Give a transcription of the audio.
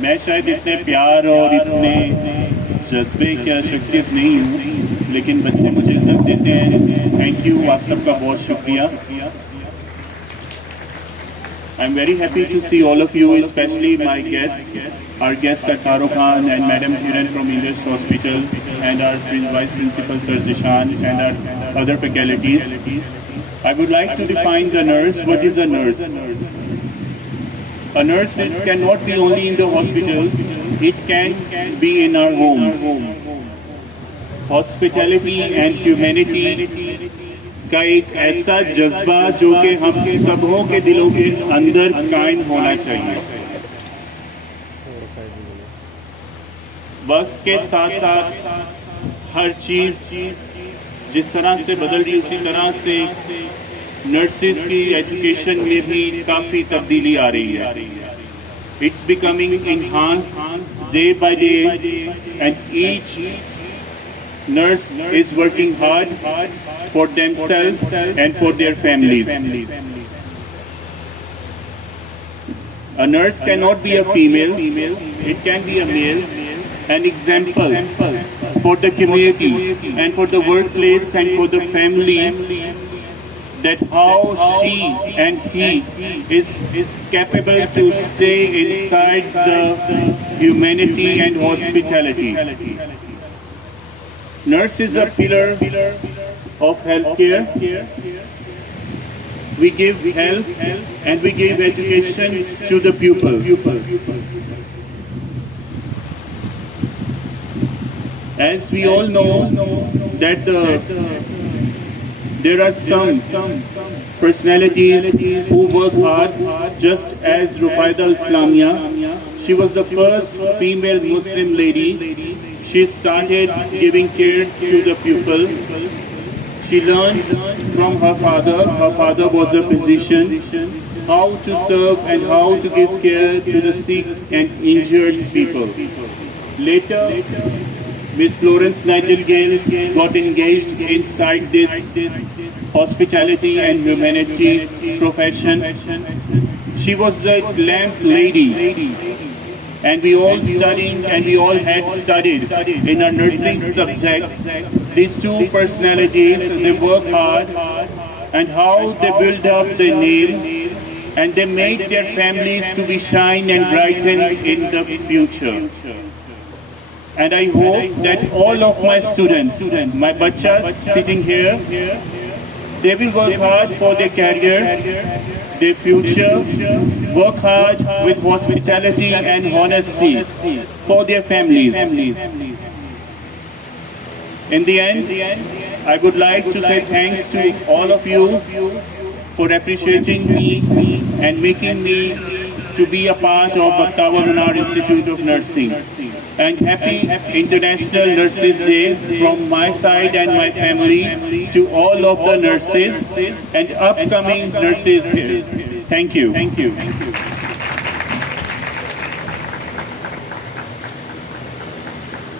मैं शायद इतने प्यार और इतने जज्बे क्या शख्सियत नहीं हूँ, लेकिन बच्चे मुझे इज्जत देते हैं। थैंक यू, आप सबका बहुत शुक्रिया। I'm very happy to see all of you, especially my guests. Our guests are Taro Khan and Madam Kiran from English Hospital, and our Vice Principal Sir Zishan, and our other faculties. I would like to define the nurse. What is a nurse? A nurse cannot be only in the hospitals, it can be in our homes. Hospitality and humanity का एक ऐसा जज्बा जो कि हम सबों के दिलों के अंदर कायम होना चाहिए। वक्त के साथ साथ हर चीज़ जिस तरह से बदल रही, उसी तरह से नर्सिस की एजुकेशन में भी काफ़ी तब्दीली आ रही है। It's becoming enhanced day by day, and each nurse is working hard for themselves and for their families. A nurse cannot be a female, it can be a male. An example for the community and for the workplace and for the family, that how she and he is capable to stay inside the humanity and hospitality. Nurse is a pillar of healthcare. We give health and we give education to the pupil. As we all know that there are some personalities who work hard, just as Rufaida Al-Islamia. She was the first female Muslim lady. She started giving care to the pupil. She learned from her father. Her father was a physician, how to serve and how to give care to the sick and injured people. Later, Miss Florence Nightingale got engaged inside this hospitality and humanity profession. She was the lamp lady. And we all studied and we all had studied in our nursing subject. These two personalities, they work hard and how they build up their name, and they make their families to be shine and brighten in the future. And I hope that all of my students, my bachas sitting here, they will work hard for their career, their future, work hard with hospitality and honesty for their families. In the end, I would like to say thanks to all of you for appreciating me and making me to be a part of Bakhtawa Lunar Institute of Nursing. And happy International Nurses Day from my side and my family to all of the nurses and upcoming nurses here. Thank you.